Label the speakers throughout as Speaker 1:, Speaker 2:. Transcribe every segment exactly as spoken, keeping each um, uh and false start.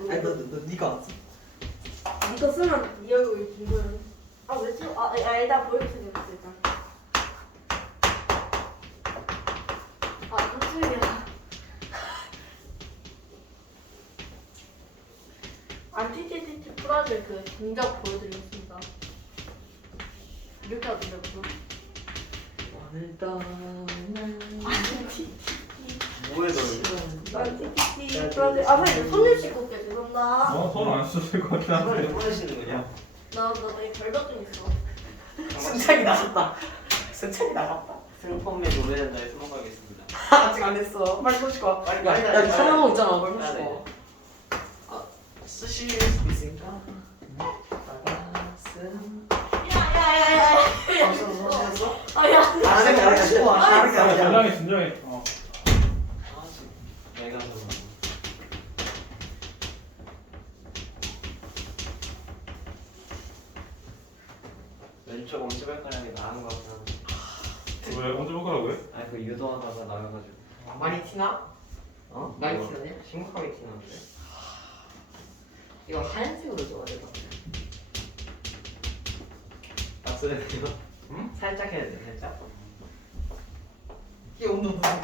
Speaker 1: 아니 너, 너, 너 니가 왔어.
Speaker 2: 이거 쓰면 네 얼굴 빙고요. 아 왜 찍어? 아 아니다 보여주세요 일단. 아 깜짝이야. 안티티티티 플러즈 그 동작 보여드리겠습니다. 이렇게 하던데 그거.
Speaker 1: 오늘도
Speaker 2: 안티티티
Speaker 3: 뭐해 너?
Speaker 2: 안티티티 플러즈. 아 선생님 손을 씻고 올게 죄송합니다.
Speaker 4: 어, 손을 안 써도 될 것 같긴
Speaker 3: 이번에
Speaker 4: 한데.
Speaker 3: 보내시는 거냐?
Speaker 2: 나나 별것 좀 있어.
Speaker 1: 승찬이 나갔다. 승찬이 나갔다.
Speaker 3: 승범의 노래한다에 수목하겠습니다.
Speaker 1: 아직 안 했어. 빨리 손 씻고 와.
Speaker 3: 빨리,
Speaker 1: 야,
Speaker 3: 빨리,
Speaker 1: 야,
Speaker 3: 빨리.
Speaker 1: 촬영하고 있잖아. 빨리 손
Speaker 3: 아,
Speaker 1: 씻고
Speaker 3: 네.
Speaker 1: 와. 아, 쓰실 수 있으니까.
Speaker 2: 야야야야야.
Speaker 1: 벌써 손 씻었어?
Speaker 2: 아야.
Speaker 1: 아, 내가 빨리 씻고 와.
Speaker 2: 아이,
Speaker 1: 다르게 하자.
Speaker 4: 진정해, 진정해. 어.
Speaker 3: 아, 지금 내가 서 왼쪽 엄지발가락이 나은 것 같아.
Speaker 4: 왜 언제 먹으라고 해?
Speaker 3: 아니 그 유도하다가 나가가지고.
Speaker 1: 많이 티나?
Speaker 3: 어?
Speaker 1: 많이
Speaker 3: 이거
Speaker 1: 티나냐?
Speaker 3: 심각하게 티나는데?
Speaker 1: 이거 하얀색으로 줘야 돼.
Speaker 3: 박수 해야 돼요? 응? 살짝 해야 돼 살짝.
Speaker 1: 이게 운동 무슨?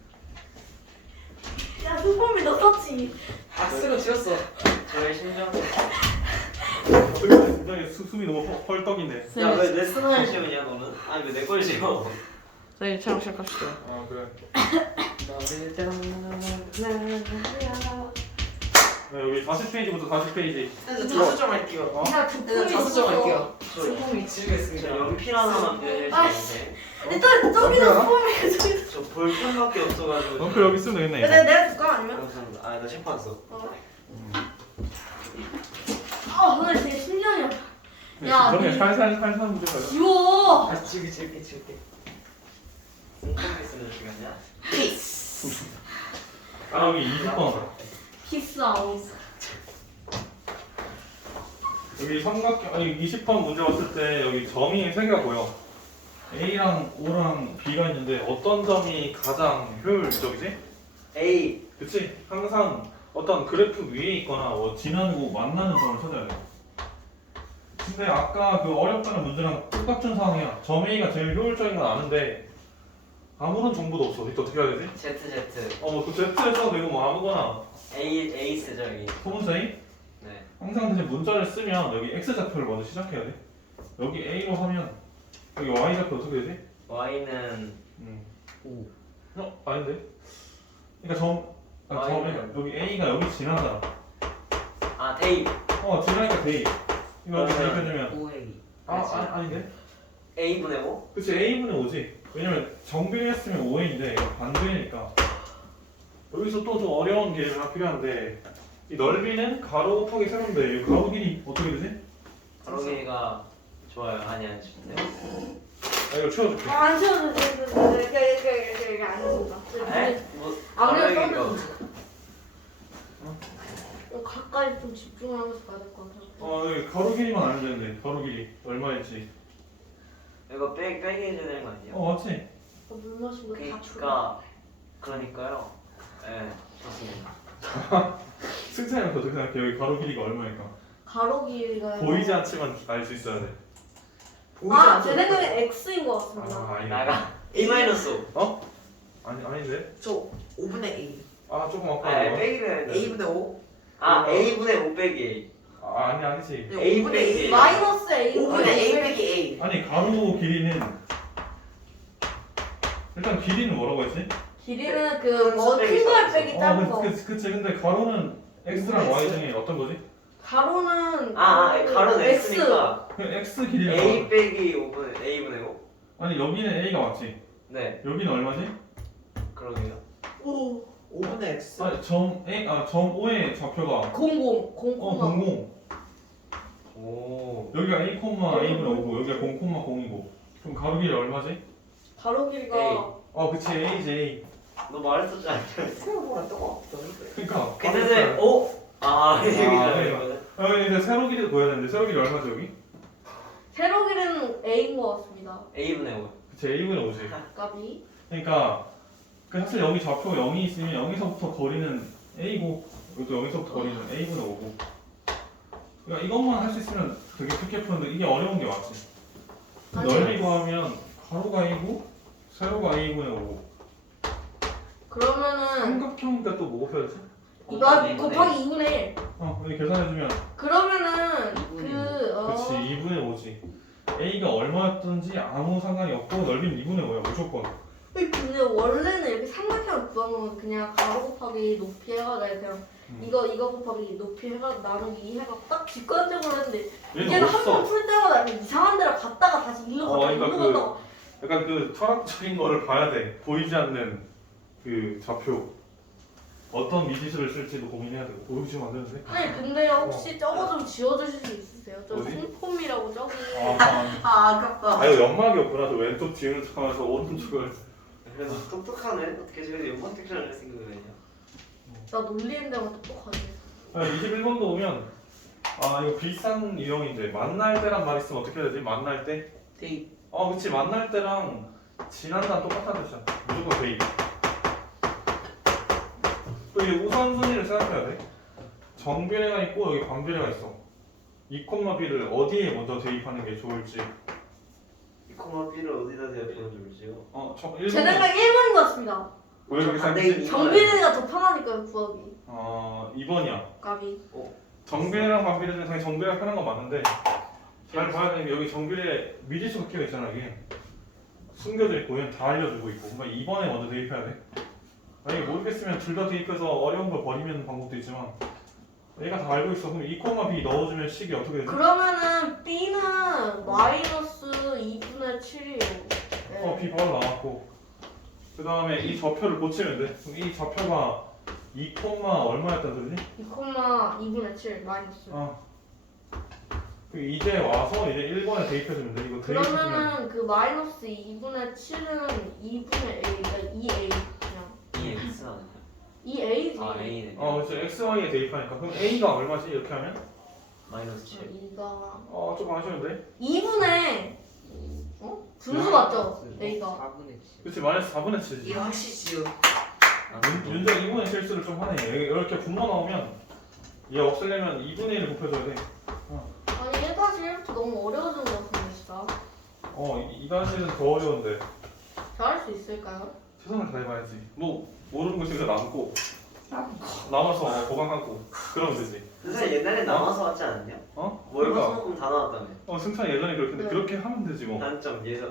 Speaker 2: 야 수범이 너 썼지.
Speaker 1: 악수로 지웠어.
Speaker 3: 저의 심정.
Speaker 4: 진정해, 수, 숨이 너무 헐- 헐떡이네.
Speaker 3: 야왜 내 스마일 씌우냐 너는? 아니 왜 내 걸 씌워?
Speaker 1: 선생님 촬영 시작합시다.
Speaker 4: 아, 그래.
Speaker 1: 너를 떠나야.
Speaker 4: 네, 여기 사십 페이지부터 사십 페이지.
Speaker 1: 저 자수 좀 할게요.
Speaker 4: 어?
Speaker 2: 야
Speaker 1: 네,
Speaker 2: 두품이
Speaker 1: 자수 좀
Speaker 2: 있어.
Speaker 1: 할게요.
Speaker 3: 저-
Speaker 1: 승품이 지우겠습니다.
Speaker 3: 저 연필 하나만 빌려주시는데
Speaker 2: 일단 저기도
Speaker 4: 연필
Speaker 2: 수범이 저기.
Speaker 3: 저 볼펜밖에 없어가지고.
Speaker 4: 덩크 여기 있으면 되겠네.
Speaker 2: 내가
Speaker 4: 이거.
Speaker 2: 내가 줄까 아니면?
Speaker 3: 감사합니다. 아나 책 봤어.
Speaker 2: 어. 아 오늘 되게 신기하냐.
Speaker 4: 네,
Speaker 2: 야,
Speaker 4: 진정해,
Speaker 2: 니-
Speaker 4: 살살 살살 문제 가요.
Speaker 2: 지워.
Speaker 1: 아, 지울게, 지울게, 지울게.
Speaker 3: 승범이 쓰는 시간이야?
Speaker 4: 아, 여기 이십 번.
Speaker 2: 키스 아웃.
Speaker 4: 여기 삼각형, 아니 이십 번 문제 왔을 때 여기 점이 세 개가 보여. A랑 O랑 B가 있는데 어떤 점이 가장 효율적이지?
Speaker 3: A.
Speaker 4: 그치? 항상 어떤 그래프 위에 있거나 뭐 지나고 만나는 점을 찾아야 돼. 근데 아까 그 어렵다는 문제랑 똑같은 상황이야. 점 A가 제일 효율적인 건 아는데 아무런 정보도 없어. 이때 어떻게 해야 되지?
Speaker 3: Z Z.
Speaker 4: 어, 뭐그 Z에 써도 되고 뭐 아무거나.
Speaker 3: A A 쓰죠 A.
Speaker 4: 소문자 A?
Speaker 3: 네.
Speaker 4: 항상 대신 문자를 쓰면 여기 X좌표를 먼저 시작해야 돼. 여기 A로 하면 여기 Y좌표 어떻게 되지?
Speaker 3: Y는
Speaker 4: 음.
Speaker 1: 오.
Speaker 4: 어? 아닌데? 그러니까 점, 아, 점에
Speaker 3: Y는?
Speaker 4: 여기 A가 여기 지나잖아.
Speaker 3: 아 대입.
Speaker 4: 어, 지나니까 데이. 이거 어떻게
Speaker 3: 그러면-
Speaker 4: 대입해주면
Speaker 1: 오에이.
Speaker 4: 아, 아, 아닌데?
Speaker 3: A 분의 오.
Speaker 4: 그치, A분의 오지. 왜냐면 정비를 했으면 오에이인데 이거 반대니까. 여기서 또 좀 어려운 게 하나 필요한데 이 넓이는 가로 곱하기 세로인데 이 가로 길이 어떻게 되지?
Speaker 3: 가로 길이가 좋아요. 아니 아니 좋네요.
Speaker 4: 아, 이거 치워줄게.
Speaker 2: 안 치워도 돼. 이렇게 이렇게 이렇게 이렇게 안 치운다.
Speaker 3: 에? 뭐
Speaker 2: 아무래도
Speaker 3: 가로 길이가
Speaker 2: 써도
Speaker 3: 없어.
Speaker 2: 좀 가까이 좀 집중하면서 가야 될 것 같아.
Speaker 4: 어, 여기 가로 길이만 알면 되는데 가로 길이 얼마일지.
Speaker 3: 이거 빼 빼기 해줘야 되는 거 아니에요?
Speaker 4: 어, 맞지?
Speaker 2: 어, 물 마신 거다 줘.
Speaker 3: 그러니까 그러니까요. 네 좋습니다.
Speaker 4: 승차이면 어떻게 생각해? 여기 가로 길이가 얼마일까?
Speaker 2: 가로 길이가.
Speaker 4: 보이지 않지만 알 수 있어야 돼.
Speaker 1: 보이지
Speaker 2: 아,
Speaker 1: 않죠?
Speaker 2: 제 생각엔 X인 것 같습니다.
Speaker 4: 아, 아니네.
Speaker 3: 나가 A 마이너스 오.
Speaker 4: 어? 아니, 아닌데?
Speaker 1: 저 오분의 A.
Speaker 4: 아, 조금
Speaker 3: 아
Speaker 4: 아까
Speaker 3: 아니, 빼기를 해야 돼.
Speaker 1: A분의 오.
Speaker 3: 아 A 분의 오 빼기 A.
Speaker 4: 아, 아니, 아니지.
Speaker 1: 네,
Speaker 3: A
Speaker 1: 오분의
Speaker 3: 빼기
Speaker 1: A.
Speaker 2: 마이너스 A.
Speaker 1: 오분의 A 빼기 A.
Speaker 4: 아니, 가로 길이는 일단 길이는 뭐라고 했지?
Speaker 2: 길이는 그뭐큰 걸 빼기
Speaker 4: 어,
Speaker 2: 작은 거.
Speaker 4: 그, 그, 그치. 근데 가로는 X랑 Y 중에 어떤 거지?
Speaker 2: 가로는.
Speaker 3: 아, 아 가로는
Speaker 2: X.
Speaker 3: X니까
Speaker 4: 그 X 길이는
Speaker 3: A
Speaker 4: 뭐?
Speaker 3: 빼기 오 분의 A 분의 오.
Speaker 4: 아니, 여기는 A가 맞지?
Speaker 3: 네
Speaker 4: 여기는 얼마지?
Speaker 3: 그러게요.
Speaker 2: 오.
Speaker 1: 오분의 X.
Speaker 4: 아니, 점 A, 아, 점 O의 좌표가
Speaker 2: 공공. 공공.
Speaker 4: 어, 공공.
Speaker 3: 오.
Speaker 4: 여기가 A, A분의 오고 여기가 공, 공이고. 그럼 가로 길이 얼마지?
Speaker 2: 가로 길이가.
Speaker 3: A.
Speaker 4: 어, 그치. A지, A.
Speaker 3: 너 말했었잖아.
Speaker 1: 생각보다 뜨거웠던데.
Speaker 4: 그니까.
Speaker 3: 근데 오. 아
Speaker 4: 아,
Speaker 3: 여기잖아요.
Speaker 4: 여기 이제 세로 길이도 보여야 되는데 세로 길이 얼마지 여기?
Speaker 2: 세로 길이는 A인 것 같습니다.
Speaker 3: A 분의 오.
Speaker 4: 그치, A분의 오지.
Speaker 2: 까비.
Speaker 4: 그러니까 그 사실 여기 좌표 영이 있으면 영에서부터 거리는 A고 이것도 여기서부터 거리는 a분의 오고. 그러니까 이것만 할 수 있으면 되게 쉽게 푸는데 이게 어려운 게 맞지.
Speaker 2: 아니.
Speaker 4: 넓이 구하면 가로가 a고 세로가 a분의 오.
Speaker 2: 그러면은
Speaker 4: 삼각형이니까 또 뭐 곱해야지?
Speaker 2: 이거 곱하기 이분의 일.
Speaker 4: 어 여기 계산해주면
Speaker 2: 그러면은
Speaker 3: 이분의
Speaker 2: 그 어.
Speaker 4: 그렇지 이분의 오지. a가 얼마였든지 아무 상관이 없고 넓이는 이분의 오야 무조건.
Speaker 2: 근데 원래는 이렇게 삼각형 구하면 그냥 가로 곱하기 높이 해가지고 그냥
Speaker 4: 음.
Speaker 2: 이거 이거 곱하기 높이 해가지고 나누기 해가 딱 직관적으로 했는데
Speaker 4: 얘는
Speaker 2: 이제는 한
Speaker 4: 없어.
Speaker 2: 번 풀 때마다 약간 이상한 데로 갔다가 다시 일로
Speaker 4: 어,
Speaker 2: 갔다가
Speaker 4: 그러니까
Speaker 2: 일로
Speaker 4: 그-
Speaker 2: 갔다가
Speaker 4: 약간 그 철학적인 거를 봐야 돼. 보이지 않는 그 좌표. 어떤 미지수를 쓸지도 고민해야 되고. 보여주시면 안 되는데?
Speaker 2: 아니 근데 혹시 저거 좀 지워주실 수 있으세요? 저
Speaker 4: 어디?
Speaker 2: 홈폼이라고 저기
Speaker 4: 아, 아,
Speaker 1: 아 아깝다.
Speaker 4: 아 이거 연막이었구나. 저 왼쪽 지우는 척하면서 오른쪽을.
Speaker 3: 그래서 똑똑하네. 어떻게 저기 연방 특전을 생각을 했냐?
Speaker 2: 나 놀리는 데만 똑똑하지.
Speaker 4: 아, 이십일 번도 오면 아 이거 비싼 유형인데 만날 때란 말 있으면 어떻게 해야 되지? 만날 때?
Speaker 1: 데이.
Speaker 4: 어 그치 만날 때랑 지난단 똑같다는 뜻이야. 무조건 대입. 또 이 우선순위를 생각해야 돼. 정비례가 있고 여기 반비례가 있어. 이 콤마 b를 어디에 먼저 대입하는 게 좋을지.
Speaker 3: 이 코마 B를 어디다 대입하면 좋을지요?
Speaker 4: 어, 저
Speaker 2: 제
Speaker 4: 일 번.
Speaker 2: 생각 일 번인 것 같습니다.
Speaker 4: 왜 그렇게
Speaker 3: 반대인
Speaker 4: 생각했지?
Speaker 3: 이거는-
Speaker 2: 정비례가 더 편하니까요 구하기.
Speaker 4: 어, 이 번이야.
Speaker 2: 까비.
Speaker 4: 정비례랑 반비례 중에 당연히 정비례가 편한 건 맞는데 잘 봐야 되는 게 여기 정비례 미지수가 끼어 있잖아 이게. 숨겨져 있고 얘는 다 알려주고 있고. 그러니까 이 번에 먼저 대입해야 돼. 만약에 모르겠으면 둘 다 대입해서 어려운 걸 버리면 방법도 있지만 얘가 다 알고 있어. 그럼 이 콤마 b 넣어주면 식이 어떻게 되지?
Speaker 2: 그러면은 B는 마이너스 이분의 칠이에요. 네.
Speaker 4: 어, b 바로 나왔고 그 다음에 이 좌표를 고치면 돼. 그럼 이 좌표가 이 콤마 얼마였단 소리지?
Speaker 2: 이 콤마 이분의 칠 마이너스.
Speaker 4: 어. 그 이제 와서 이제 일 번에 대입해주면 돼. 이거 대입해주면
Speaker 2: 그러면은 그 마이너스 이분의 칠은 이분의 A, 그러니까 이 A 그냥
Speaker 3: 이 X 아니야?
Speaker 2: 이 A지.
Speaker 3: 아 A네.
Speaker 4: 어, 그렇지. x, y에 대입하니까 그럼 a가 얼마지? 이렇게 하면?
Speaker 3: 마이너스 칠.
Speaker 2: 이가
Speaker 4: 어, 조금 아쉬운데?
Speaker 2: 이분의 어 분수 맞죠? A가.
Speaker 3: 사분의 칠.
Speaker 4: 그렇지. 마이너스 사분의 칠이지.
Speaker 1: 이거 확실히 지우.
Speaker 3: 아,
Speaker 4: 윤- 윤정 이분의 실수를 좀 하네. 이렇게 분모 나오면 얘 없애려면 이분의 일을 곱해줘야 돼.
Speaker 2: 아니 일 다시 일부터 너무 어려워진 것 같은데 진짜.
Speaker 4: 어, 이 단식은 더 어려운데
Speaker 2: 잘할 수 있을까요?
Speaker 4: 최선을 다해봐야지. 뭐 모르는 거 있으니까 남고 남아서 어, 보강하고 그러면 되지.
Speaker 3: 선생님 옛날에 남아서 왔지 않았냐?
Speaker 4: 어?
Speaker 3: 월화수목금 다 나왔다며.
Speaker 4: 어, 승찬이 예전에 그렇게 했는데
Speaker 2: 네.
Speaker 4: 그렇게 하면 되지 뭐.
Speaker 3: 단점 예전에.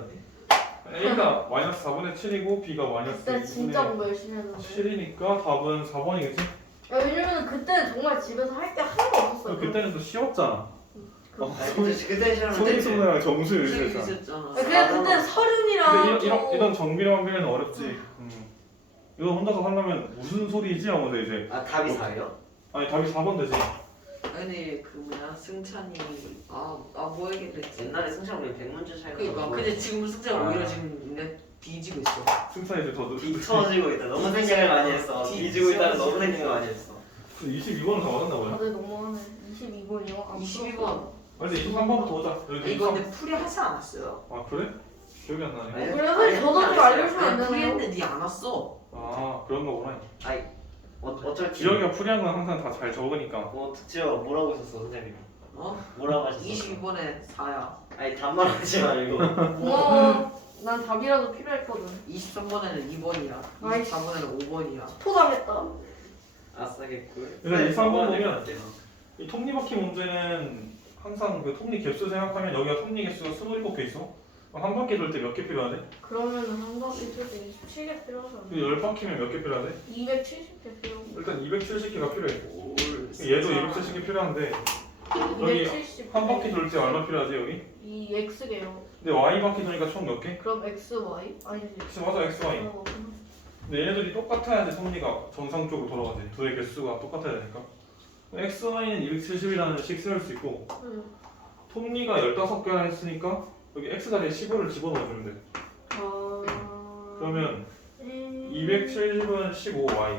Speaker 4: A가 마이너스 사분의 칠이고 B가 마이너스
Speaker 2: 그때 진짜
Speaker 4: 이분의
Speaker 2: 공부 열심히 했는데.
Speaker 4: 칠이니까 답은 사 번이겠지?
Speaker 2: 야, 왜냐면 그때는 정말 집에서 할 게 하나도 없었어요.
Speaker 4: 그때는 또 쉬웠잖아.
Speaker 2: 그-
Speaker 4: 어,
Speaker 3: 아니 근데 그때 시험을
Speaker 4: 소리소리랑 정수
Speaker 1: 무슨
Speaker 4: 이렇게 했잖아.
Speaker 1: 있었잖아.
Speaker 2: 아, 그냥 그때 서른이랑
Speaker 4: 근데 이런,
Speaker 2: 좀-
Speaker 4: 이런, 이런 정비례 관계는 어렵지. 음. 이거 혼자서 하려면 무슨 소리지? 하면서 이제
Speaker 3: 아 답이 사예요?
Speaker 4: 아니 답이 사 번 되지.
Speaker 1: 아니 그 뭐냐 승찬이 아아 뭐 얘기했지?
Speaker 3: 옛날에 승찬 우리 백 문제 차이가
Speaker 1: 그러니까
Speaker 3: 나고
Speaker 1: 근데 지금 승찬
Speaker 4: 아.
Speaker 1: 오히려 지금 내 뒤지고 있어.
Speaker 4: 승찬이 이제 더 늦.
Speaker 3: 뒤처지고 있다. 너무 생각을 많이 했어.
Speaker 1: 뒤-
Speaker 3: 뒤지고 있다는 너무
Speaker 1: 뒤-
Speaker 3: 생각을 많이 했어.
Speaker 4: 이십이 번은 다 맞았나 보네.
Speaker 2: 다들 너무하네. 이십이 번이요? 안
Speaker 1: 이십이
Speaker 2: 풀었어.
Speaker 1: 번.
Speaker 4: 아, 이제 이십삼 번부터 오자. 여기
Speaker 1: 이거
Speaker 4: 이십삼.
Speaker 1: 근데 풀이 하지 않았어요?
Speaker 4: 아 그래? 기억이 안 나네.
Speaker 3: 아니,
Speaker 2: 그래서
Speaker 3: 아니,
Speaker 2: 저도 좀
Speaker 3: 아니,
Speaker 2: 알려주면 안
Speaker 1: 아니 풀이
Speaker 2: 되나요?
Speaker 1: 했는데 니안 왔어.
Speaker 4: 아 그런 거구나.
Speaker 3: 아이 어 어쩔
Speaker 4: 기억이가 풀이한 건 항상 다 잘 적으니까.
Speaker 3: 뭐 특지어 뭐라고 했었어 선생님이?
Speaker 1: 어?
Speaker 3: 뭐라고 하셨어?
Speaker 1: 이십이 번에 사야.
Speaker 3: 아니 단말하지 말고.
Speaker 2: 고마워. 난 답이라도 필요했거든.
Speaker 1: 이십삼 번에는 이 번이야.
Speaker 2: 아이씨.
Speaker 1: 이십사 번에는 오 번이야.
Speaker 2: 포당했다.
Speaker 3: 아싸 개꿀.
Speaker 4: 일단 이십삼 번 보면 이 톱니바퀴 문제는 항상 그 톱니 개수 생각하면 여기가 톱니 개수가 이십칠 개 있어. 그럼 한 바퀴 돌 때 몇 개 필요하대?
Speaker 2: 그러면은 한 바퀴 돌때 이십칠 개 필요하잖아.
Speaker 4: 그 열 바퀴면 몇 개 필요하대?
Speaker 2: 이백칠십 개 필요하고.
Speaker 4: 일단 이백칠십 개가 필요해.
Speaker 1: 올.
Speaker 4: 얘도 이백칠십 개 필요한데 여기
Speaker 2: 이백칠십.
Speaker 4: 한 바퀴 돌 때 얼마 필요하지 여기?
Speaker 2: 이 X개요.
Speaker 4: 근데 Y 바퀴 도니까 총 몇 개?
Speaker 2: 그럼 X, Y? 아니지.
Speaker 4: X 맞아 X, Y.
Speaker 2: 어,
Speaker 4: 근데 얘네들이 똑같아야지 톱니가 정상적으로 돌아가지. 둘의 개수가 똑같아야 되니까. X, Y는 이백칠십이라는 식 세울 수 있고
Speaker 2: 응.
Speaker 4: 톱니가 십오 개나 했으니까 여기 X 자리에 십오를 집어넣어주면 돼.
Speaker 2: 아.
Speaker 4: 그러면
Speaker 2: 음...
Speaker 4: 이백칠십은 십오 와이.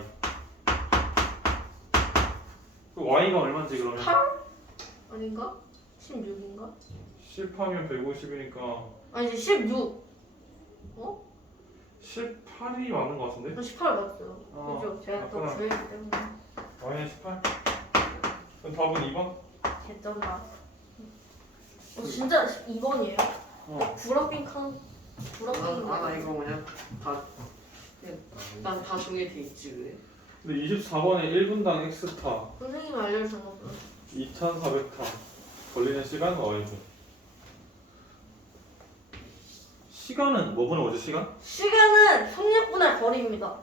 Speaker 4: 그 Y가 얼마인지 그러면?
Speaker 2: 팔? 아닌가? 십육인가?
Speaker 4: 십 하면 백오십이니까
Speaker 2: 아니지 십육.
Speaker 4: 십팔이 맞는 것 같은데?
Speaker 2: 십팔 맞죠?
Speaker 4: 어,
Speaker 2: 그죠? 제가 또
Speaker 4: 맞구나.
Speaker 2: 구했기 때문에.
Speaker 4: 아 마이너스 십팔. 그럼 답은 이 번?
Speaker 2: 개쩐다. 어 진짜 이 번이에요?
Speaker 4: 어.
Speaker 2: 구라핑 칸 구라핑.
Speaker 1: 아, 나 이거 그냥 다 그냥 난다 정해 돼 있지 왜?
Speaker 4: 근데 이십사 번에 일 분당 x타
Speaker 2: 선생님이 알려주신 거.
Speaker 4: 이천사백 타 걸리는 시간은 y분. 시간은 뭐 보는 거지 시간?
Speaker 2: 시간은 속력분의 거리입니다.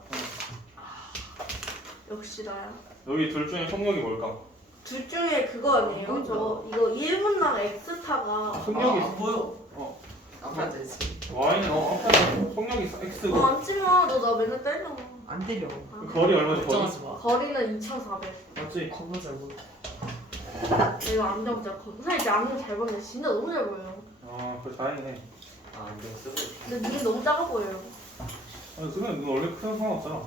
Speaker 2: 역시 나야.
Speaker 4: 여기 둘 중에 속력이 뭘까?
Speaker 2: 둘 중에 그거 아니에요? 저 이거 일 분당 엑스타가
Speaker 4: 속력이
Speaker 1: 아, 안 보여.
Speaker 4: 어
Speaker 1: 아빠 되지.
Speaker 4: y는 어 아까 속력이 x고
Speaker 2: 어 앉지마. 너 나 맨날 때려.
Speaker 1: 안 때려.
Speaker 4: 그 거리 얼마지 거리?
Speaker 1: 걱정하지 마.
Speaker 2: 거리는 이천사백.
Speaker 4: 맞지?
Speaker 1: 겁나 잘 보여.
Speaker 2: 내가 안경 진짜 거- 선생님 진짜 안경 잘 보는데 진짜 너무 잘 보여요.
Speaker 4: 아 그래 다행이네.
Speaker 3: 아 안경 쓰고 있어.
Speaker 2: 근데 눈이 너무 작아 보여요.
Speaker 4: 아니 그냥 눈 원래 큰 상관없잖아.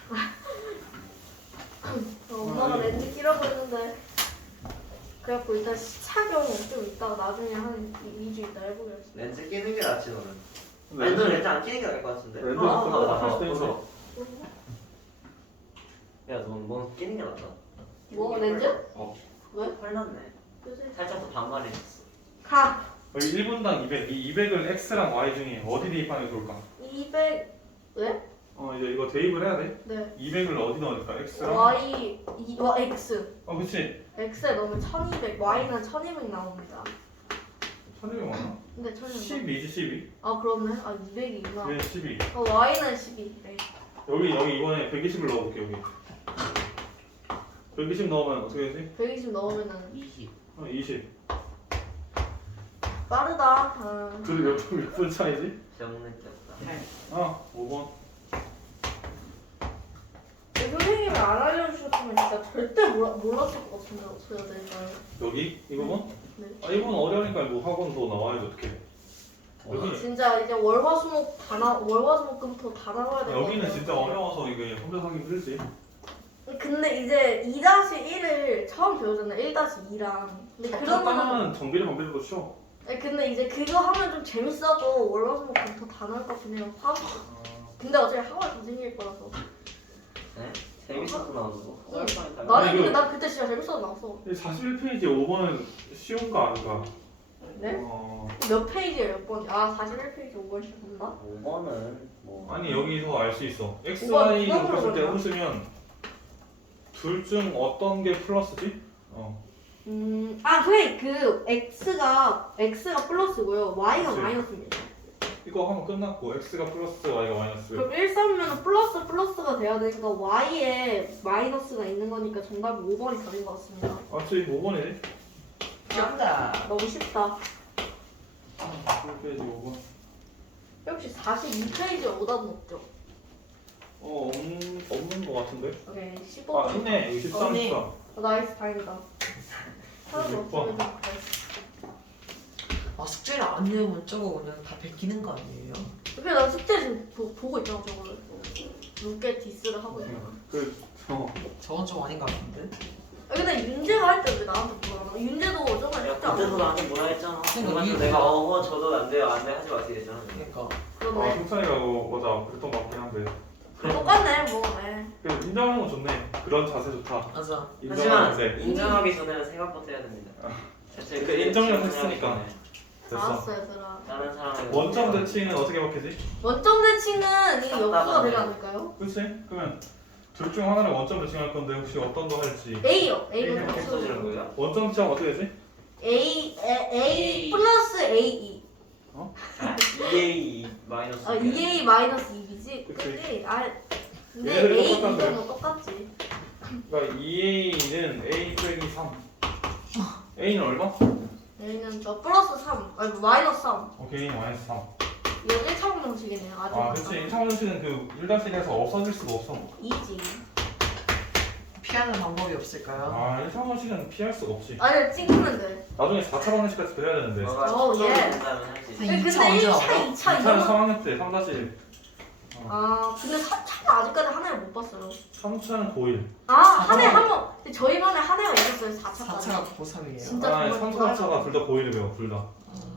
Speaker 2: 엄마가
Speaker 4: 아, 네.
Speaker 2: 렌즈 끼라고 했는데 그래갖고 일단 시착용 좀 이따가 나중에 한 이 주 있다 해보겠어.
Speaker 3: 렌즈 끼는 게 낫지 너는.
Speaker 4: 근데
Speaker 3: 아니 너는 렌즈 안 끼는 게 나을 것 같은데.
Speaker 4: 렌즈
Speaker 2: 아,
Speaker 4: 같은
Speaker 3: 아,
Speaker 4: 거
Speaker 3: 아,
Speaker 4: 할 수도
Speaker 3: 아,
Speaker 4: 있어.
Speaker 3: 야넌넌 끼는 게 낫다.
Speaker 2: 뭐 렌즈?
Speaker 3: 어.
Speaker 2: 왜?
Speaker 3: 헐났네.
Speaker 2: 그지?
Speaker 3: 살짝 더 반반해졌어.
Speaker 2: 가.
Speaker 4: 여기 일 분당 이백. 이 이백을 x랑 y 중에 어디 대입하는 게 좋을까?
Speaker 2: 이백 왜?
Speaker 4: 어 이제 이거 대입을 해야 돼.
Speaker 2: 네.
Speaker 4: 이백을 어디 넣을까? x랑.
Speaker 2: Y 이 와 X.
Speaker 4: 어 그치.
Speaker 2: X에 넣으면 천이백, Y는 천이백 나옵니다.
Speaker 4: 천이백 맞나?
Speaker 2: 근데 천이백.
Speaker 4: 십이지 십이.
Speaker 2: 아 그렇네. 아 이백이구나.
Speaker 4: 얘 십이.
Speaker 2: 어 Y는 십이. 네.
Speaker 4: 여기 여기 이번에 백이십을 넣어볼게 여기. 백이십 넣으면 어떻게 되지?
Speaker 2: 백이십 넣으면은
Speaker 3: 이십.
Speaker 4: 어 이십.
Speaker 2: 빠르다. 아.
Speaker 4: 그리고 몇 분 몇 분 차이지?
Speaker 3: 정느꼈다
Speaker 4: 아 오 번.
Speaker 2: 선생님이 안 알려주셨으면 진짜 절대 몰라, 몰랐을 것 같은데 어떻게 해야 될까요?
Speaker 4: 여기 이거만?
Speaker 2: 네.
Speaker 4: 아 이건 어려우니까 뭐 학원 더 나와야지 어떻게? 여기
Speaker 2: 진짜 이제 월화수목 다 나, 월화수목금토 다 나와야 될 것 같아요.
Speaker 4: 여기는 진짜 어려워서 이게 혼자 하기 힘들지.
Speaker 2: 근데 이제 이 다시 일을 처음 배우잖아요. 일 다시 이랑. 근데 그러면
Speaker 4: 따면 정비례 반비례도 쉬워.
Speaker 2: 근데 이제 그거 하면 좀 재밌어도 월화수목금토 다 나올 것 같긴 해요. 학 근데 어차피 학원 더 생길 거라서.
Speaker 3: 네? 재밌어서 나오는 거.
Speaker 2: 응.
Speaker 3: 썰빵이
Speaker 2: 나는
Speaker 4: 아니,
Speaker 2: 근데
Speaker 4: 이거-
Speaker 2: 나 그때 진짜 재밌어서 나왔어.
Speaker 4: 사십일 페이지 오 번은 쉬운 거 아닌가?
Speaker 2: 네?
Speaker 4: 어,
Speaker 2: 몇 페이지에 몇 번? 아 사십일 페이지 오 번씩 본다?
Speaker 3: 오 번은 뭐.
Speaker 4: 아니 여기서 알 수 있어. x,
Speaker 2: 오번
Speaker 4: y
Speaker 2: 누가
Speaker 4: 곱했을 때
Speaker 2: 물어보나?
Speaker 4: 홈쓰면 둘 중 어떤 게 플러스지? 어.
Speaker 2: 음, 아, 그래, 그, X가, X가 플러스고요. Y가
Speaker 4: 그치.
Speaker 2: 마이너스입니다.
Speaker 4: 이거 하면 끝났고 x가 플러스 y가 마이너스.
Speaker 2: 그럼 일 삼으면 플러스 플러스가 돼야 되니까 Y에 마이너스가 있는 거니까 정답이 오 번이 답인 것 같습니다.
Speaker 4: 맞지? 오 번이네.
Speaker 1: 짠다.
Speaker 2: 너무 쉽다.
Speaker 4: 사십일 페이지 오 번.
Speaker 2: 혹시 사십이 페이지에 오답은 없죠?
Speaker 4: 어 없는 없는 거 같은데?
Speaker 2: 오케이, 십오 번.
Speaker 4: 아 있네. 여기 십삼,
Speaker 1: 언니.
Speaker 4: 십삼.
Speaker 2: 어, 나이스, 다행이다. 하나도
Speaker 4: 육 번.
Speaker 2: 없으면
Speaker 1: 아 숙제를 안 내면 저거 그냥 다 베끼는 거 아니에요?
Speaker 2: 그래, 나 숙제 지금 보, 보고 있잖아, 저거를. 룩게 디스를 하고 있잖아.
Speaker 4: 그 어.
Speaker 1: 저건 좀 아닌 것 같은데?
Speaker 2: 아, 근데 윤재가 할 때 왜 나한테 뭐라 윤재도 저번에
Speaker 3: 야
Speaker 2: 숙제 안
Speaker 3: 그때도
Speaker 2: 하고.
Speaker 3: 나한테 뭐라 했잖아.
Speaker 1: 그러니까
Speaker 3: 그래서
Speaker 1: 이거-
Speaker 3: 내가 어머 저도 안 돼요 안 돼 하지 마세요 했잖아.
Speaker 1: 그러니까
Speaker 4: 아
Speaker 2: 그러네.
Speaker 4: 승찬이가 뭐 맞아 그랬던 거 같긴 한데.
Speaker 2: 똑같네, 뭐. 네.
Speaker 4: 그 인정하는 건 좋네. 그런 자세 좋다.
Speaker 1: 맞아.
Speaker 4: 인정하는
Speaker 3: 하지만
Speaker 4: 데
Speaker 3: 인정하기 전에는 생각부터 해야 됩니다. 대체
Speaker 4: 그 인정을
Speaker 3: 인정하기
Speaker 4: 했으니까.
Speaker 3: 전에
Speaker 4: 됐어.
Speaker 2: 알았어, 얘들아.
Speaker 3: 다른 사람의
Speaker 4: 원점 대칭은 어떻게 바뀌지?
Speaker 2: 원점 대칭은 이 역수가
Speaker 3: 답답하네.
Speaker 2: 되지 않을까요?
Speaker 4: 그렇지? 그러면 둘 중 하나를 원점 대칭할 건데 혹시 어떤 거 할지.
Speaker 2: A요. A가
Speaker 3: 이렇게 써지는
Speaker 2: 역수.
Speaker 3: 거예요?
Speaker 4: 원점 대칭 어떻게 되지?
Speaker 2: A, A, A
Speaker 3: A.
Speaker 2: 플러스 에이.
Speaker 3: 아, 이 에이 마이너스.
Speaker 2: 아, 이 에이 마이너스 이이지?
Speaker 4: 그치.
Speaker 2: 그치? 아, 근데
Speaker 4: 얘네들이
Speaker 2: A,
Speaker 4: 똑같은데?
Speaker 2: 이거는 똑같지.
Speaker 4: 그러니까 이 에이는 A 빼기 삼. A는 얼마?
Speaker 2: A는 저 플러스 삼, 아니 마이너스 삼.
Speaker 4: 오케이 마이너스 삼.
Speaker 2: 이건 일 차원 방식이네요. 아주.
Speaker 4: 아 그치 일 차원식은 그 일 다시 일에서 없어질 수가 없어.
Speaker 2: 이지.
Speaker 1: 피하는 방법이 없을까요?
Speaker 4: 아 일 차원식은 피할 수가 없지.
Speaker 2: 아니, 찍으면 돼.
Speaker 4: 나중에 사 차원식까지 해야 되는데.
Speaker 3: 너가
Speaker 2: 어,
Speaker 3: 초점을
Speaker 2: 예.
Speaker 3: 둔다면 할수 있어.
Speaker 1: 이
Speaker 2: 근데
Speaker 1: 차 언제
Speaker 2: 일 차,
Speaker 1: 나와?
Speaker 2: 이 차
Speaker 4: 이 차는
Speaker 2: 이거.
Speaker 4: 삼 학년 때 삼 다시 일.
Speaker 2: 아, 근데 삼 차는 아직까지 한 해를 못 봤어요.
Speaker 4: 삼 차는 고일.
Speaker 2: 아, 한 해 한 번. 근데 저희 반에 한 해가 없었어요. 사 차까지.
Speaker 1: 사 차가 고삼이에요.
Speaker 2: 진짜
Speaker 4: 아
Speaker 2: 정말
Speaker 4: 삼,
Speaker 2: 좋아요.
Speaker 4: 사 차가 둘 다 고일을 배워 둘 다.
Speaker 1: 아,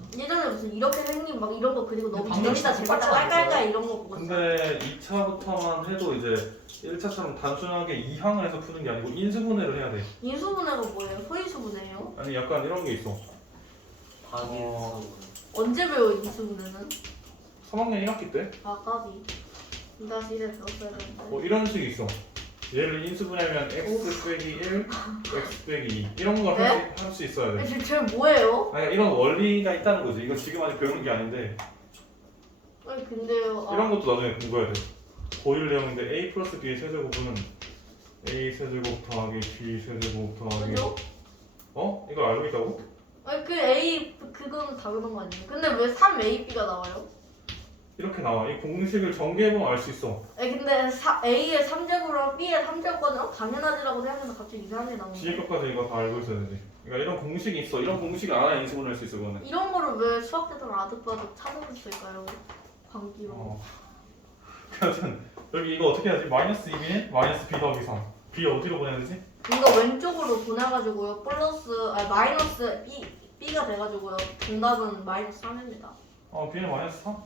Speaker 2: 예전에 무슨 이렇게 생긴 막 이런 거 그리고 너무
Speaker 3: 방금
Speaker 2: 재밌다 재밌다
Speaker 3: 똑같지
Speaker 2: 깔깔깔 이런 거 보고
Speaker 4: 근데 이 차부터만 해도 이제 일 차처럼 단순하게 이 항을 해서 푸는 게 아니고 인수분해를 해야 돼.
Speaker 2: 인수분해가 뭐예요? 소인수분해요?
Speaker 4: 아니 약간 이런 게 있어.
Speaker 3: 방에서
Speaker 2: 언제 배워 인수분해는?
Speaker 4: 삼 학년 일 학기 때?
Speaker 2: 아 까비 다시 이래 배웠어야 되는데
Speaker 4: 뭐 이런 식이 있어. 얘를 인수분해하면 x 빼기 일, x 빼기 이 이런 걸 할
Speaker 2: 네?
Speaker 4: 수 있어야 돼.
Speaker 2: 아니 쟤 뭐예요?
Speaker 4: 아니 이런 원리가 있다는 거지. 이거 지금 아직 배우는 게 아닌데
Speaker 2: 아니 근데요 아,
Speaker 4: 이런 것도 나중에 공부해야 돼. 고일 내용인데 a 플러스 b의 세제곱은 a 세제곱 더하기 b 세제곱 더하기
Speaker 2: 그죠?
Speaker 4: 어? 이걸 알고 있다고?
Speaker 2: 아니 그 A 그거는 당연한 거 아니에요? 근데 왜 삼 에이 비가 나와요?
Speaker 4: 이렇게 나와. 이 공식을 전개해보면 알 수 있어.
Speaker 2: 아니 근데 사, A의 삼 제곱이랑 B의 삼 제곱은 당연하지라고 생각했는데 갑자기 이상한 게 나오는
Speaker 4: 뒤에
Speaker 2: 거야.
Speaker 4: 것까지 이거 다 알고 있어야 되지. 그러니까 이런 공식이 있어. 이런 공식을 알아야 인수분해할 수 있어. 그거는.
Speaker 2: 이런 거를 왜 수학대들 아득바득 찾아냈을까요? 광기로.
Speaker 4: 어. 그러면 여기 이거 어떻게 해야지? 마이너스 이 비는 마이너스 b 더하기 삼. b 어디로 보내야 되지?
Speaker 2: 이거 왼쪽으로 보내가지고요. 플러스 아니 마이너스 B B가 돼가지고요. 정답은 마이너스 삼입니다.
Speaker 4: 어, b는 마이너스 삼?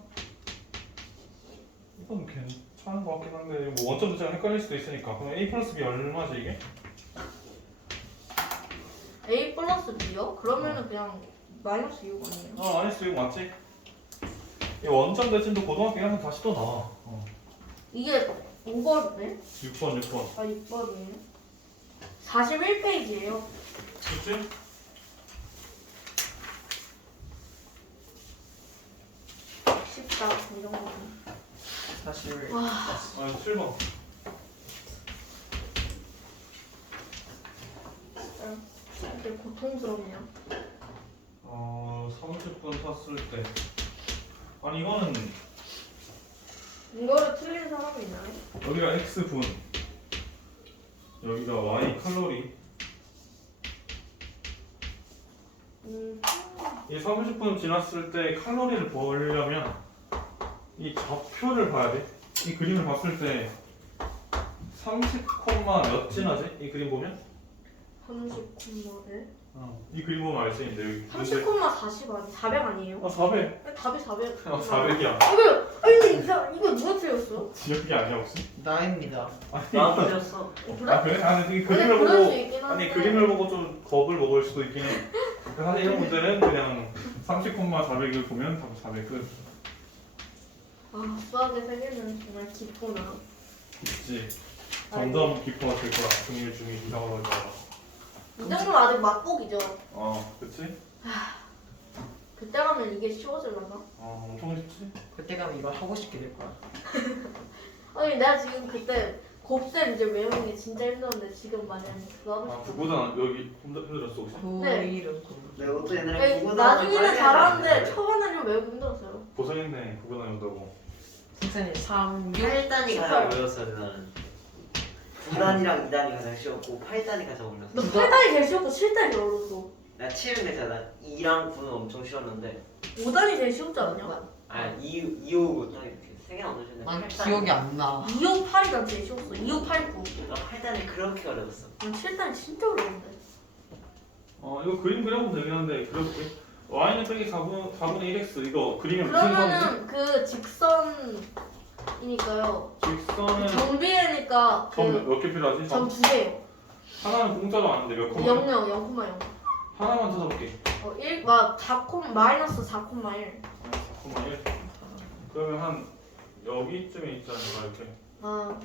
Speaker 4: 이건 괜찮은 것 같긴 한데 뭐 원점 자체가 헷갈릴 수도 있으니까. 그럼 a 플러스 b 얼마지 이게?
Speaker 2: A 플러스 B요? 그러면은 그냥 마이너스 육 아니에요?
Speaker 4: 어, 마이너스 육 맞지? 이 원점 대칭도 고등학교 가면 다시 또 나와. 어.
Speaker 2: 이게 오 번이네?
Speaker 4: 육 번, 육 번.
Speaker 2: 아 육 번이에요? 사십일 페이지예요.
Speaker 4: 그치?
Speaker 2: 십사 이런 거.
Speaker 3: 사실
Speaker 2: 와.
Speaker 4: 아, 칠 번.
Speaker 2: 진짜 되게 고통스럽네요.
Speaker 4: 어, 삼십 분 탔을 때. 아니 이거는
Speaker 2: 이거를 틀린 사람이 있나요?
Speaker 4: 여기가 x 분, 여기가 y 칼로리.
Speaker 2: 음.
Speaker 4: 이 삼십 분 지났을 때 칼로리를 보려면 이 좌표를 봐야 돼. 이 그림을 봤을 때 삼십 콤마 몇 지나지? 이 그림 보면?
Speaker 2: 삼십 콤마를
Speaker 4: 어. 이 그림 보면 알 수 있는데 여기.
Speaker 2: 삼십 콤마 사십 아니 사백 아니에요?
Speaker 4: 아, 사백.
Speaker 2: 아니, 답이 사백.
Speaker 4: 아, 사백이야.
Speaker 2: 이거 아니 이거 이거 누가 틀렸어?
Speaker 4: 지역이 아니야 혹시?
Speaker 3: 나입니다.
Speaker 4: 아니
Speaker 3: 나
Speaker 4: 이거-
Speaker 3: 틀렸어.
Speaker 2: 어, 그래?
Speaker 4: 아 그래? 아니 이
Speaker 2: 아니,
Speaker 4: 그림을
Speaker 2: 그럴 수
Speaker 4: 보고
Speaker 2: 있긴 한데.
Speaker 4: 아니 그림을 보고 좀 겁을 먹을 수도 있긴 해. 사실 이런 문제는 그냥 삼십 콤마 사백을 보면 답 사백 끝.
Speaker 2: 아 수학의 세계는 정말 깊구나.
Speaker 4: 있지. 점점 깊어질 거야. 중일 중이 이상으로 할 거야.
Speaker 2: 이 정도면 아직 맛보기죠.
Speaker 4: 어, 그치?
Speaker 2: 그때 가면 이게 쉬워질려나?
Speaker 4: 어, 엄청 쉽지?
Speaker 3: 그때 가면 이걸 하고 싶게 될 거야.
Speaker 2: 아니 내가 지금 그때 곱셈 이제 외우는 게 진짜 힘들었는데 지금 만약에 그거 하고
Speaker 4: 아,
Speaker 2: 싶어.
Speaker 4: 그보다 여기 힘들, 힘들었어 혹시?
Speaker 2: 네.
Speaker 3: 이름
Speaker 5: 내가 또 옛날에
Speaker 2: 아니,
Speaker 5: 구구단
Speaker 2: 나중에는 잘하는데 초반에 좀 외우기 힘들었어요.
Speaker 4: 고생했네. 그보다 연다고.
Speaker 3: 선생님 삼, 육
Speaker 5: 팔 단이
Speaker 2: 십팔.
Speaker 5: 가장 어려웠어 나는. 구 단이랑 이 단이 가장 쉬웠고 팔 단이 가장 어려웠어.
Speaker 2: 너 팔 단이 제일 쉬웠고 칠 단이 어려웠어.
Speaker 5: 나 칠은 괜찮아. 이랑 구는 엄청 쉬웠는데
Speaker 2: 오 단이 제일 쉬웠지 않냐?
Speaker 5: 아 이, 이, 오 딱 이렇게 세 개나 어려웠는데
Speaker 3: 난 기억이 안 나.
Speaker 2: 이 호 팔이 난 제일 쉬웠어. 이 호 팔 구.
Speaker 5: 나팔 단이 그렇게 어려웠어.
Speaker 2: 난 칠 단이 진짜 어려운데.
Speaker 4: 어, 이거 그림 그려보면 되긴 한데 그려볼게. y는 빼기 사분, 사분의 일 x 이거 그리면 무슨 선이지?
Speaker 2: 그러면은 그 직선이니까요.
Speaker 4: 직선은
Speaker 2: 정비례니까
Speaker 4: 점
Speaker 2: 그
Speaker 4: 몇 개 필요하지?
Speaker 2: 점 두 개요.
Speaker 4: 하나는 공짜로 아는데 몇 콤마?
Speaker 2: 영 영 영 영.
Speaker 4: 하나만 찾아볼게.
Speaker 2: 어 일, 막 사 콤 마이너스 사 콤마 일.
Speaker 4: 아, 사 콤마 일. 그러면 한 여기쯤에 있지 않을까 이렇게.
Speaker 2: 아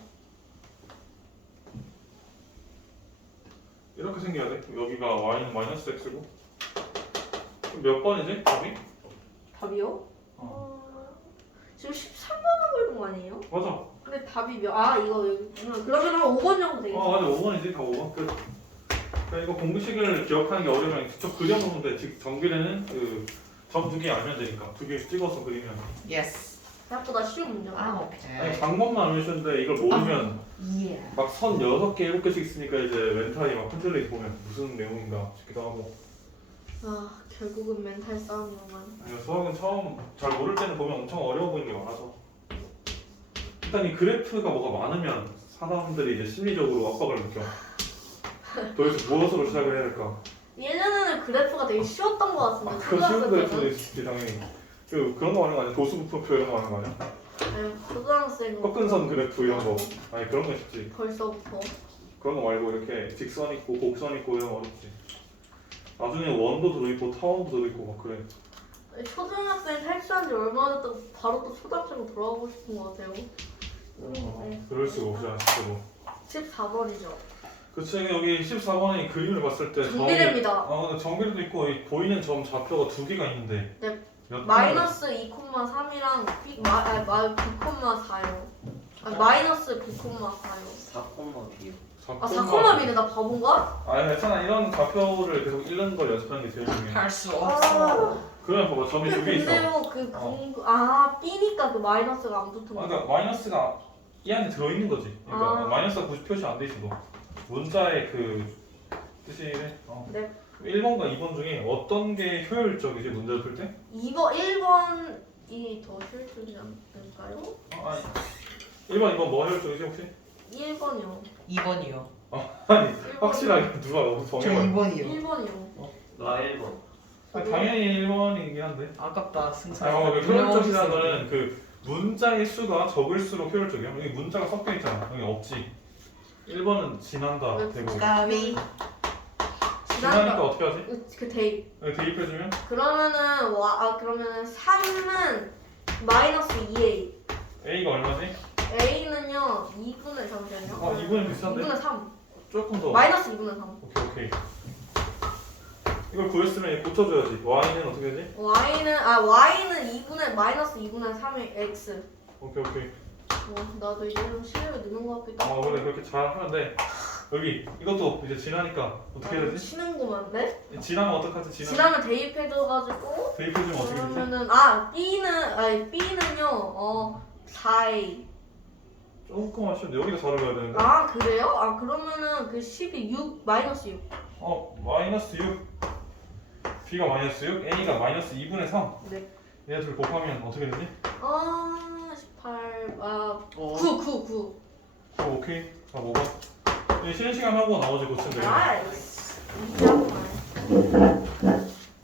Speaker 4: 이렇게 생겨야 돼. 여기가 y는 마이너스 x고. 그럼 몇 번이지? 답이?
Speaker 2: 답이요?
Speaker 4: 어.
Speaker 2: 어, 지금 십삼 번 하고 있는 거 아니에요?
Speaker 4: 맞아.
Speaker 2: 근데 답이 몇? 아 이거 여기 있구나. 그러면 한 오 번 정도 되겠지.
Speaker 4: 어, 맞아. 오 번이지. 다 오 번. 끝. 그러니까 이거 공식을 기억하는 게 어려우면 직접 그려보면 돼. 즉 정비례는 그 점 두 개 알면 되니까. 두 개 찍어서 그리면.
Speaker 3: 예스.
Speaker 2: 생각보다 쉬운 문제가.
Speaker 3: 아
Speaker 4: 아니
Speaker 3: 오케이.
Speaker 4: 방법만 알면 쉬운데 이걸 모르면
Speaker 3: 예.
Speaker 4: 막 선 여섯 개, 일곱 개씩 있으니까 이제 멘탈이 막 흔들리게 보면 무슨 내용인가 싶기도 하고.
Speaker 2: 아 결국은 멘탈 싸움이구만.
Speaker 4: 아니, 수학은 처음 잘 모를 때는 보면 엄청 어려워 보이는 게 많아서. 일단 이 그래프가 뭐가 많으면 사람들이 이제 심리적으로 압박을 느껴. 도대체 무엇으로 시작을 해야 될까?
Speaker 2: 예전에는 그래프가 되게 쉬웠던 것 같은데
Speaker 4: 아, 그거 쉬운 그래프도
Speaker 2: 초등학생
Speaker 4: 있지 당연히. 그 그런 거 말하는 거 아니야? 도수부품표 이런 거 말하는 거 아니야?
Speaker 2: 때는 초등학생
Speaker 4: 꺾은선 그래프 이런 거. 아니 그런 거 쉽지.
Speaker 2: 벌써부터
Speaker 4: 그런 거 말고 이렇게 직선 있고 곡선 있고 이런 거 어렵지. 나중에 원도 들어있고 타원도 들어있고 막 그래.
Speaker 2: 초등학생 탈출한 지 얼마 됐다고 바로 또 초등학생으로 돌아가고 싶은 것 같아요.
Speaker 4: 어,
Speaker 2: 네.
Speaker 4: 그럴 수가 없지 않을까도.
Speaker 2: 십사 번이죠.
Speaker 4: 그치 여기 십사 번에 그림을 봤을 때
Speaker 2: 정비례입니다.
Speaker 4: 어 근데 정비례도 있고 이 보이는 점 좌표가 두 개가 있는데.
Speaker 2: 네.
Speaker 4: 몇
Speaker 2: 마이너스 이 콤마 삼이랑 B, 마, 아, 마, B 콤마 사요. 아, 마이너스 B 콤마 사요.
Speaker 5: 사 콤마 B요.
Speaker 2: 아 사 콤마 B네. 나 바본가?
Speaker 4: 아니 괜찮아 이런 좌표를 계속 읽는 걸 연습하는 게 제일 중요해.
Speaker 1: 할 수
Speaker 2: 아.
Speaker 1: 없어.
Speaker 4: 그러면 봐봐 점이 두 개 있어.
Speaker 2: 근데요 그 공부 아 B니까 그 마이너스가 안 붙은
Speaker 4: 아,
Speaker 2: 거.
Speaker 4: 그러니까 마이너스가 이 안에 들어있는 거지. 그러니까
Speaker 2: 아.
Speaker 4: 마이너스가 굳이 표시 안 돼 있어도 문자의 그 뜻이 이래. 어.
Speaker 2: 네.
Speaker 4: 일 번과 이 번 중에 어떤 게 효율적이지 문제를 풀 때?
Speaker 2: 이 번 일 번이 더 효율적이지 않을까요?
Speaker 4: 어, 아니 일 번, 이 번 뭐가 효율적이지 혹시?
Speaker 2: 일 번이요.
Speaker 1: 이 번이요.
Speaker 4: 아니
Speaker 2: 일 번.
Speaker 4: 확실하게 누가 너무
Speaker 1: 저
Speaker 4: 정해봐.
Speaker 1: 이 번이요.
Speaker 2: 일 번이요.
Speaker 5: 나 일 번.
Speaker 4: 아니, 당연히 일 번이긴 한데.
Speaker 1: 아깝다 승산.
Speaker 4: 아, 어, 그 효율적이라는 거는 그 문자의 수가 적을수록 효율적이야. 여기 문자가 섞여 있잖아. 여기 없지. 일 번은 지난다
Speaker 2: 왜
Speaker 4: 되고.
Speaker 1: 까비.
Speaker 4: 지나니까 어떻게 하지?
Speaker 2: 그, 그 대입.
Speaker 4: 여기 대입해주면
Speaker 2: 그러면은 와, 아 그러면은 삼은 마이너스 이 에이.
Speaker 4: A가 얼마지?
Speaker 2: A는요 이분의 잠시만요.
Speaker 4: 어, 이분은 비싼데?
Speaker 2: 이분의 삼.
Speaker 4: 조금 더.
Speaker 2: 마이너스 이분의 삼.
Speaker 4: 오케이 오케이. 이걸 구했으면 얘 고쳐줘야지. Y는 어떻게 하지?
Speaker 2: Y는 아 Y는 이분의 마이너스 이분의 삼의 X.
Speaker 4: 오케이 오케이.
Speaker 2: 뭐 나도 이제 좀 실력이 느는 것 같기도
Speaker 4: 어
Speaker 2: 하고.
Speaker 4: 그래 그렇게 잘 하는데 여기 이것도 이제 지나니까 어떻게 해야 되지?
Speaker 2: 치는구만. 네?
Speaker 4: 지나면 어떡하지? 지나.
Speaker 2: 지나면 대입해줘가지고
Speaker 4: 대입해주면 어떻게 되지?
Speaker 2: 그러면은 아 B는 아니 B는요 어 사 에이.
Speaker 4: 조금 아쉬운데 여기도 사를 가야 되는데.
Speaker 2: 아 그래요? 아 그러면은 그 십이 육 마이너스 육.
Speaker 4: 어 마이너스 육. B가 마이너스 육, A가 마이너스 이분의 삼.
Speaker 2: 네.
Speaker 4: 얘네 둘 곱하면 어떻게 되지?
Speaker 2: 아 십팔 아
Speaker 1: 어.
Speaker 2: 구 구 구.
Speaker 4: 어 오케이. 자 뭐 봐. 쉬는 시간 하고 나머지 고치면 되겠네.
Speaker 2: 나이스. 이제 한 말.